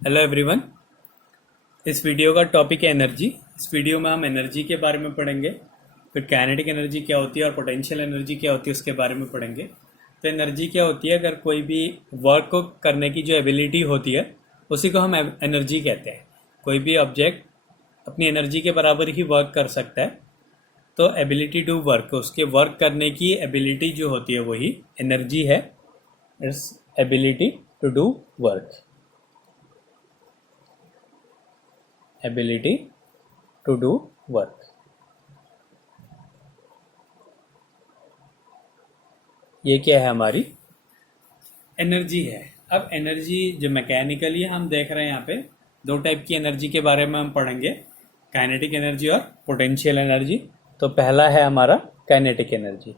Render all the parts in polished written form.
Hello everyone. इस video का topic है एनर्जी। इस वीडियो में हम एनर्जी के बारे में पढ़ेंगे, फिर काइनेटिक एनर्जी क्या होती है और पोटेंशियल एनर्जी क्या होती है उसके बारे में पढ़ेंगे। तो एनर्जी क्या होती है? अगर कोई भी वर्क को करने की जो एबिलिटी होती है उसी को हम एनर्जी कहते हैं। कोई भी ऑब्जेक्ट अपनी एनर्जी के बराबर ही वर्क कर सकता है, तो एबिलिटी टू वर्क, उसके वर्क करने की एबिलिटी जो होती है वही एनर्जी है। Its ability to do work, ability to do work. ये क्या है? हमारी एनर्जी है। अब एनर्जी जो मैकेनिकली हम देख रहे हैं यहाँ पे, दो टाइप की एनर्जी के बारे में हम पढ़ेंगे, काइनेटिक एनर्जी और पोटेंशियल एनर्जी। तो पहला है हमारा काइनेटिक एनर्जी।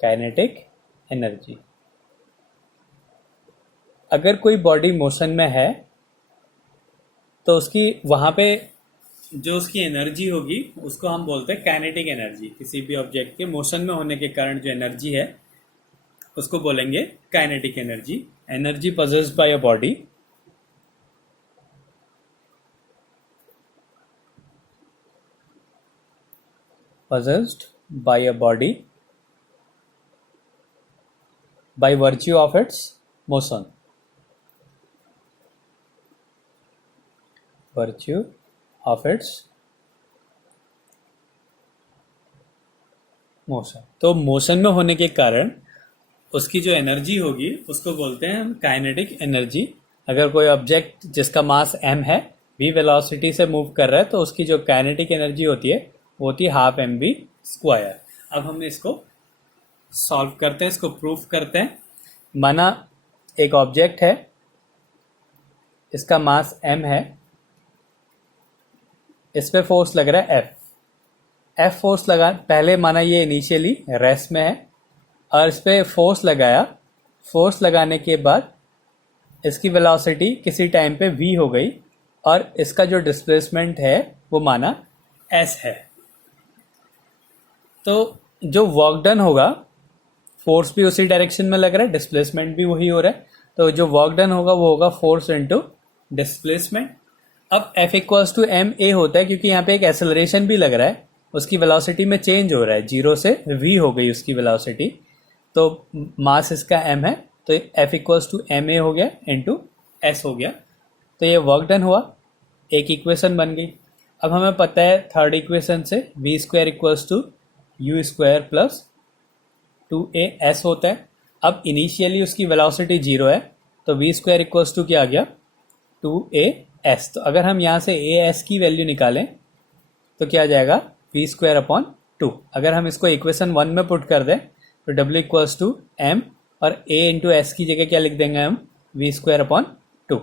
काइनेटिक एनर्जी, अगर कोई बॉडी मोशन में है तो उसकी वहाँ पे जो उसकी एनर्जी होगी उसको हम बोलते हैं काइनेटिक एनर्जी। किसी भी ऑब्जेक्ट के मोशन में होने के कारण जो एनर्जी है उसको बोलेंगे kinetic energy. Energy possessed bye a body, possessed by a body by virtue of its motion, virtue of its motion. तो मोशन में होने के कारण उसकी जो एनर्जी होगी उसको बोलते हैं हम काइनेटिक एनर्जी। अगर कोई ऑब्जेक्ट जिसका मास m है v वेलोसिटी से मूव कर रहा है तो उसकी जो काइनेटिक एनर्जी होती है वो होती है हाफ mv स्क्वायर। अब हम इसको सॉल्व करते हैं, इसको प्रूफ करते हैं। माना एक ऑब्जेक्ट है, इसका मास m है, इस पे फोर्स लग रहा है f फोर्स लगा। पहले माना ये इनिशियली रेस्ट में है और इस पे फोर्स लगाया। फोर्स लगाने के बाद इसकी वेलोसिटी किसी टाइम पे v हो गई और इसका जो डिस्प्लेसमेंट है वो माना s है। तो जो वर्क डन होगा, फोर्स भी उसी डायरेक्शन में लग रहा है, डिस्प्लेसमेंट भी वही हो रहा है, तो जो वर्क डन होगा वो होगा फोर्स इनटू डिस्प्लेसमेंट। अब F equals to m a होता है क्योंकि यहाँ पे एक एक्सेलरेशन भी लग रहा है, उसकी वेलोसिटी में चेंज हो रहा है, 0 से v हो गई उसकी वेलोसिटी। तो मास इसका m है तो F equals to m a हो गया इंटू एस हो गया। तो ये वर्क डन हुआ, एक इक्वेशन बन गई। अब हमें पता है थर्ड इक्वेशन से v square equals to u square plus 2as होता है। अब इनिशियली उसकी वेलोसिटी 0 है तो v स्क्वायर इक्वल्स टू क्या आ गया? 2as। तो अगर हम यहाँ से as की वैल्यू निकालें तो क्या आ जाएगा? v square upon 2। अगर हम इसको इक्वेशन 1 में पुट कर दें तो w इक्वल्स टू m और a इंटू एस की जगह क्या लिख देंगे हम? v square upon 2।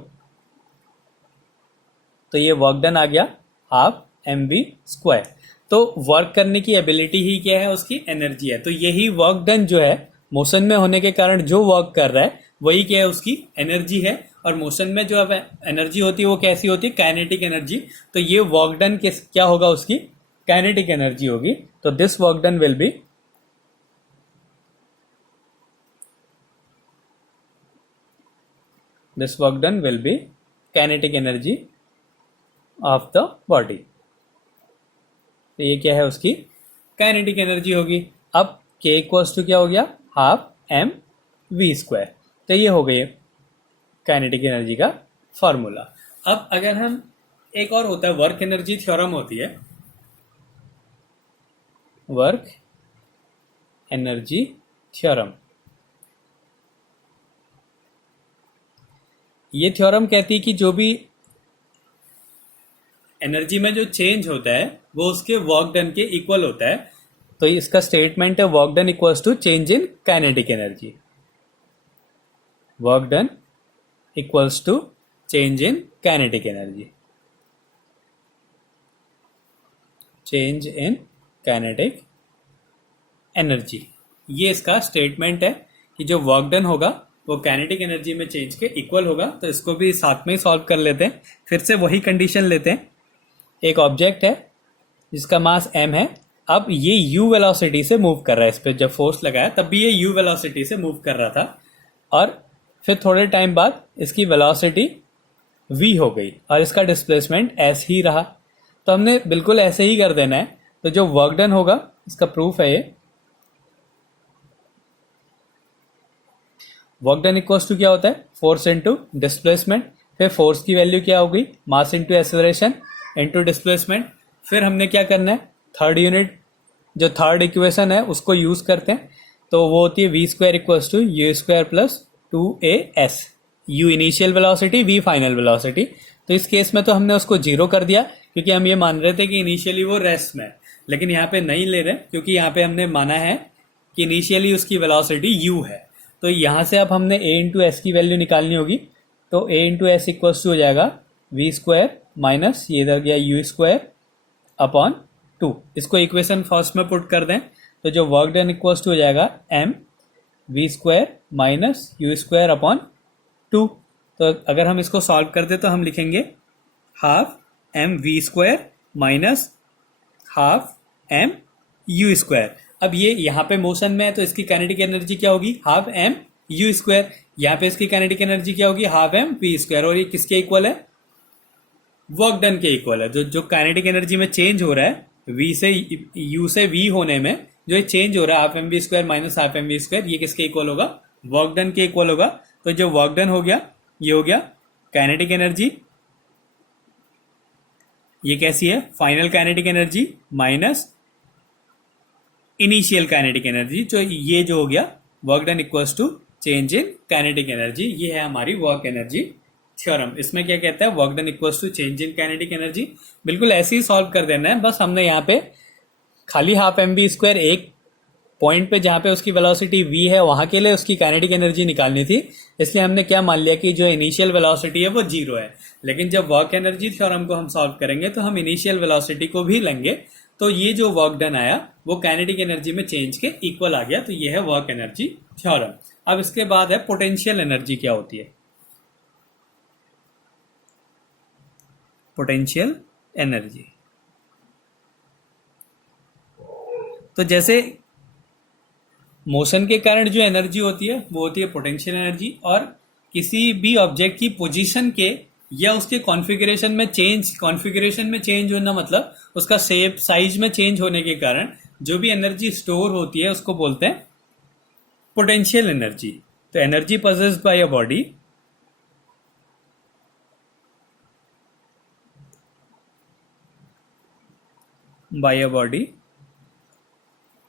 तो ये वर्क डन आ गया हाफ mv स्क्वायर। तो वर्क करने की एबिलिटी ही क्या है? उसकी एनर्जी है। तो यही वर्क डन जो है मोशन में होने के कारण जो वर्क कर रहा है वही क्या है? उसकी एनर्जी है। और मोशन में जो अब एनर्जी होती है वो कैसी होती है? Kinetic energy. तो ये वर्क डन क्या होगा? उसकी काइनेटिक एनर्जी होगी। तो this work done will be kinetic energy of the body. तो ये क्या है? उसकी काइनेटिक एनर्जी होगी। अब k इक्वल्स टू क्या हो गया? Half m v square. तो ये हो गई काइनेटिक एनर्जी का फॉर्मूला। अब अगर हम, एक और होता है वर्क एनर्जी थ्योरम होती है, वर्क एनर्जी थ्योरम। ये थ्योरम कहती है कि जो भी एनर्जी में जो चेंज होता है वो उसके वर्क डन के इक्वल होता है। तो इसका स्टेटमेंट है work done equals to change in kinetic energy. Work done equals to change in kinetic energy, change in kinetic energy. ये इसका स्टेटमेंट है कि जो वर्क डन होगा वो काइनेटिक एनर्जी में चेंज के इक्वल होगा। तो इसको भी साथ में ही सॉल्व कर लेते हैं। फिर से वही कंडीशन लेते हैं। एक ऑब्जेक्ट है जिसका मास m है। अब ये u वेलोसिटी से मूव कर रहा है। इस पर जब फोर्स लगाया तब भी ये u वेलोसिटी से मूव कर रहा था और फिर थोड़े टाइम बाद इसकी वेलोसिटी v हो गई और इसका डिस्प्लेसमेंट s ही रहा। तो हमने बिल्कुल ऐसे ही कर देना है। तो जो वर्क डन होगा, इसका प्रूफ है ये, वर्क डन इक्वल्स टू क्या होता है, फोर्स इनटू डिस्प्लेसमेंट। फिर फोर्स की वैल्यू क्या होगी, mass into acceleration into displacement. फिर हमने क्या करना है, थर्ड यूनिट जो थर्ड इक्वेशन है उसको यूज करते हैं। तो वो होती है v square equals to u square plus 2as, u initial velocity, v final velocity. तो इस केस में तो हमने उसको जीरो कर दिया क्योंकि हम ये मान रहे थे कि इनिशियली वो रेस्ट में है, लेकिन यहाँ पे नहीं ले रहे क्योंकि यहाँ पे हमने माना है कि इनिशियली उसकी वेलोसिटी u है। तो यहाँ से अब हमने a इंटू एस की वैल्यू निकालनी होगी। तो a into s equals to हो जाएगा वी स्क्वायर माइनस ये इधर गया यू स्क्वायर अपॉन 2। इसको इक्वेशन फर्स्ट में पुट कर दें तो जो वर्क डन इक्वल्स टू हो जाएगा m v square minus u square upon 2। तो अगर हम इसको सॉल्व कर दे तो हम लिखेंगे half m v square minus half m u square. अब ये यहाँ पे मोशन में है तो इसकी काइनेटिक एनर्जी क्या होगी, हाफ m यू स्क्वायर। यहाँ पे इसकी काइनेटिक एनर्जी क्या होगी, हाफ m वी स्क्वायर। और ये किसके इक्वल है, वर्क डन के इक्वल है। जो काइनेटिक एनर्जी में चेंज हो रहा है v से u से v होने में, जो ये चेंज हो रहा है half m v square minus half m v square, ये किसके इक्वल होगा, वर्क डन के इक्वल होगा। तो जो वर्क डन हो गया ये हो गया काइनेटिक एनर्जी, ये कैसी है, final kinetic energy minus initial kinetic energy. जो ये जो हो गया work done equals to change in kinetic energy. ये है हमारी वर्क एनर्जी थ्योरम। इसमें क्या कहता है, work done equals to change in kinetic energy. बिल्कुल ऐसे ही सॉल्व कर देना है। बस हमने यहाँ पे खाली हाफ एम वी स्क्वायर एक पॉइंट पे जहां पे उसकी वेलोसिटी v है वहां के लिए उसकी काइनेटिक एनर्जी निकालनी थी, इसलिए हमने क्या मान लिया कि जो इनिशियल वेलोसिटी है वो जीरो है। लेकिन जब वर्क एनर्जी थ्योरम को हम सॉल्व करेंगे तो हम इनिशियल वेलोसिटी को भी लेंगे। तो ये जो वर्क डन आया वो काइनेटिक एनर्जी में चेंज के इक्वल आ गया। तो ये है वर्क एनर्जी थ्योरम। अब इसके बाद है पोटेंशियल एनर्जी क्या होती है। पोटेंशियल एनर्जी, तो जैसे मोशन के कारण जो एनर्जी होती है वो होती है पोटेंशियल एनर्जी, और किसी भी ऑब्जेक्ट की पोजीशन के या उसके कॉन्फ़िगरेशन में चेंज होना, मतलब उसका शेप साइज में चेंज होने के कारण जो भी एनर्जी स्टोर होती है उसको बोलते हैं पोटेंशियल एनर्जी। तो energy possessed bye a body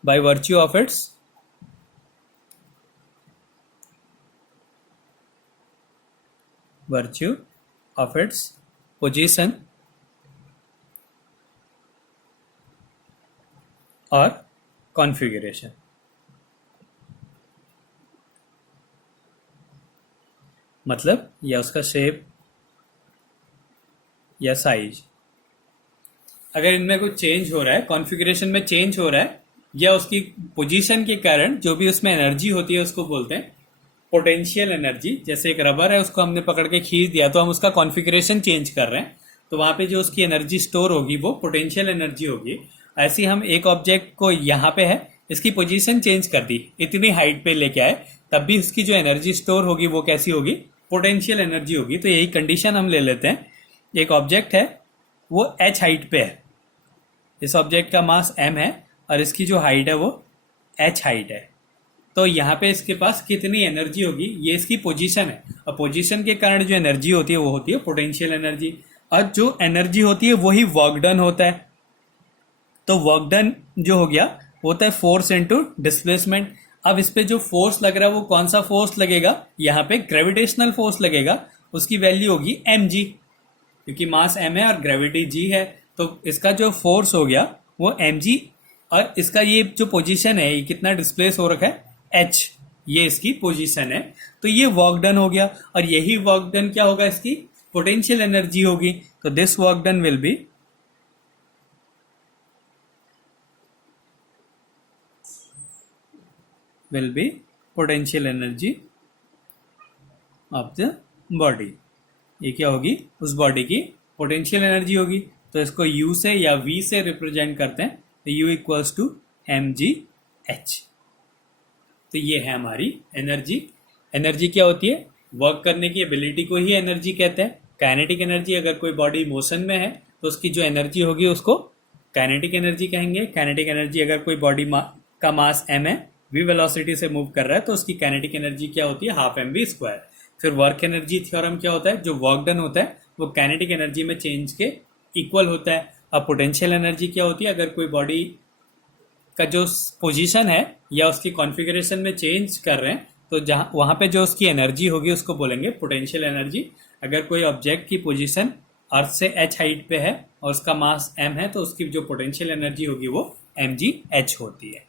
by virtue of its position और configuration। मतलब या उसका शेप या साइज, अगर इनमें कुछ चेंज हो रहा है, कॉन्फ़िगरेशन में चेंज हो रहा है या उसकी पोजीशन के कारण जो भी उसमें एनर्जी होती है उसको बोलते हैं पोटेंशियल एनर्जी। जैसे एक रबर है, उसको हमने पकड़ के खींच दिया तो हम उसका कॉन्फ़िगरेशन चेंज कर रहे हैं, तो वहां पे जो उसकी एनर्जी स्टोर होगी वो पोटेंशियल एनर्जी होगी। ऐसे ही हम एक ऑब्जेक्ट को यहाँ पे है, इसकी पोजीशन चेंज कर दी, इतनी हाइट पे लेके आए, तब भी उसकी जो एनर्जी स्टोर होगी वो कैसी होगी, पोटेंशियल एनर्जी होगी। तो यही कंडीशन हम ले लेते हैं। एक ऑब्जेक्ट है वो h हाइट पे है, इस ऑब्जेक्ट का मास m है और इसकी जो हाइट है वो h हाइट है। तो यहाँ पे इसके पास कितनी एनर्जी होगी, ये इसकी पोजीशन है, और पोजीशन के कारण जो एनर्जी होती है वो होती है पोटेंशियल एनर्जी। और जो एनर्जी होती है वही वर्क डन होता है। तो वर्क डन जो हो गया वो होता है फोर्स इनटू डिस्प्लेसमेंट। अब इस पे जो फोर्स लग रहा है वो कौन सा फोर्स लगेगा, यहाँ पे ग्रेविटेशनल फोर्स लगेगा, उसकी वैल्यू होगी mg, क्योंकि मास m है और ग्रेविटी g है। तो इसका जो फोर्स हो गया वो mg, और इसका ये जो पोजीशन है, ये कितना डिस्प्लेस हो रखा है h, ये इसकी पोजीशन है। तो ये वर्क डन हो गया, और यही वर्क डन क्या होगा, इसकी पोटेंशियल एनर्जी होगी। तो this work done will be potential energy of the body. ये क्या होगी, उस बॉडी की पोटेंशियल एनर्जी होगी। तो इसको u से या v से रिप्रेजेंट करते हैं, तो u इक्वल्स टू mgh। तो ये है हमारी एनर्जी। एनर्जी क्या होती है, वर्क करने की एबिलिटी को ही एनर्जी कहते हैं। काइनेटिक एनर्जी, अगर कोई बॉडी मोशन में है तो उसकी जो एनर्जी होगी उसको काइनेटिक एनर्जी कहेंगे। काइनेटिक एनर्जी, अगर कोई बॉडी का मास m है, v वेलोसिटी से मूव कर रहा है, तो उसकी काइनेटिक एनर्जी क्या होती है, हाफ एम वी स्क्वायर। फिर वर्क एनर्जी थ्योरम क्या होता है, जो वर्क डन होता है वो काइनेटिक एनर्जी में चेंज के इक्वल होता है। अब पोटेंशियल एनर्जी क्या होती है, अगर कोई बॉडी का जो पोजीशन है या उसकी कॉन्फ़िगरेशन में चेंज कर रहे हैं, तो जहाँ वहाँ पे जो उसकी एनर्जी होगी उसको बोलेंगे पोटेंशियल एनर्जी। अगर कोई ऑब्जेक्ट की पोजीशन अर्थ से h हाइट पे है और उसका मास m है, तो उसकी जो पोटेंशियल एनर्जी होगी वो mgh होती है।